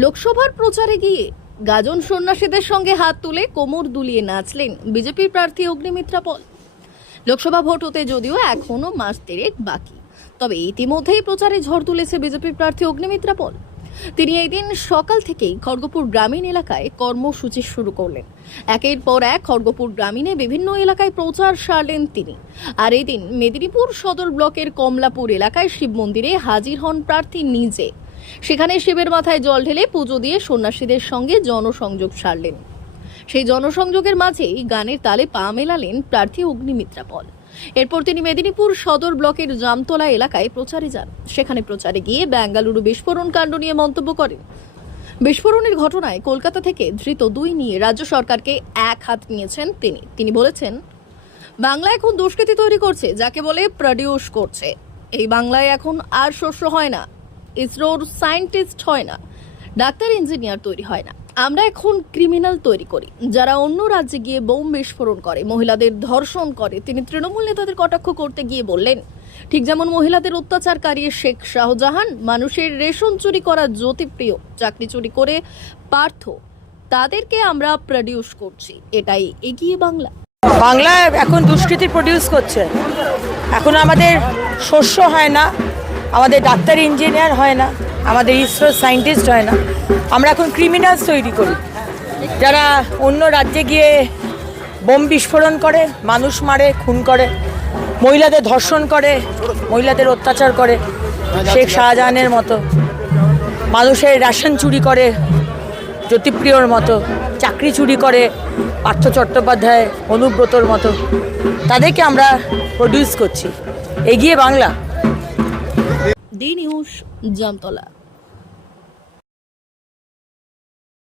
লোকসভার প্রচারে গিয়ে গাজন সন্ন্যাসীদের সঙ্গে হাত তুলে কোমর দুলিয়ে নাচলেন বিজেপির প্রার্থী অগ্নিমিত্রা পল। লোকসভা ভোট হতে যদিও এখনো মাস দেড়েক বাকি, তবে ইতিমধ্যেই প্রচারে ঝড় তুলেছে বিজেপির প্রার্থী অগ্নিমিত্রা পল। তিনি এই দিন সকাল থেকেই খড়গপুর গ্রামীণ এলাকায় কর্মসূচি শুরু করলেন। একের পর এক খড়গপুর গ্রামীণে বিভিন্ন এলাকায় প্রচার সারলেন তিনি। আর এই দিন মেদিনীপুর সদর ব্লকের কমলাপুর এলাকায় শিব মন্দিরে হাজির হন প্রার্থী নিজে। সেখানে শিবের মাথায় জল ঢেলে পুজো দিয়ে সন্ন্যাসীদের সঙ্গে জনসংযোগ সারলেন। সেই জনসংযোগের মাঝেই গানের তালে পা মেলালেন প্রার্থী অগ্নিমিত্রা পল। এরপর তিনি মেদিনীপুর সদর ব্লকের জামতলা এলাকায় প্রচারে যান। সেখানে প্রচারে গিয়ে বেঙ্গালুরু বিস্ফোরণ কাণ্ড নিয়ে মন্তব্য করেন। বিস্ফোরণের ঘটনায় কলকাতা থেকে ধৃত 2 নিয়ে রাজ্য সরকারকে এক হাত নিয়েছেন তিনি বলেছেন, বাংলা এখন দুষ্কৃতি তৈরি করছে, যাকে বলে প্রডিউস করছে। এই বাংলায় এখন আর শস্য হয় না, ইসরোর সায়েন্টিস্ট হয় না, ডাক্তার ইঞ্জিনিয়ার তৈরি হয় না। আমরা এখন ক্রিমিনাল তৈরি করি, যারা অন্য রাজ্যে গিয়ে বোম বিস্ফোরণ করে, মহিলাদের ধর্ষণ করে। তিনি তৃণমূল নেতাদের কটাক্ষ করতে গিয়ে বললেন, ঠিক যেমন মহিলাদের অত্যাচারকারী শেখ শাহজাহান, মানুষের রেশন চুরি করা জ্যোতিপ্রিয়, চাকরি চুরি করে পার্থ, তাদেরকে আমরা প্রডিউস করছি। এটাই এগিয়ে বাংলা। বাংলা এখন দুষ্কৃতি প্রডিউস করছে। এখন আমাদের শস্য হয় না, আমাদের ডাক্তার ইঞ্জিনিয়ার হয় না, আমাদের ইসরো সায়েন্টিস্ট হয় না। আমরা এখন ক্রিমিনালস তৈরি করি, যারা অন্য রাজ্যে গিয়ে বোম বিস্ফোরণ করে, মানুষ মারে, খুন করে, মহিলাদের ধর্ষণ করে, মহিলাদের অত্যাচার করে, শেখ শাহজাহানের মতো, মানুষের রেশন চুরি করে জ্যোতিপ্রিয়র মতো, চাকরি চুরি করে পার্থ চট্টোপাধ্যায়, অনুব্রতর মতো। তাদেরকে আমরা প্রডিউস করছি। এগিয়ে বাংলা। D news, Jamtala.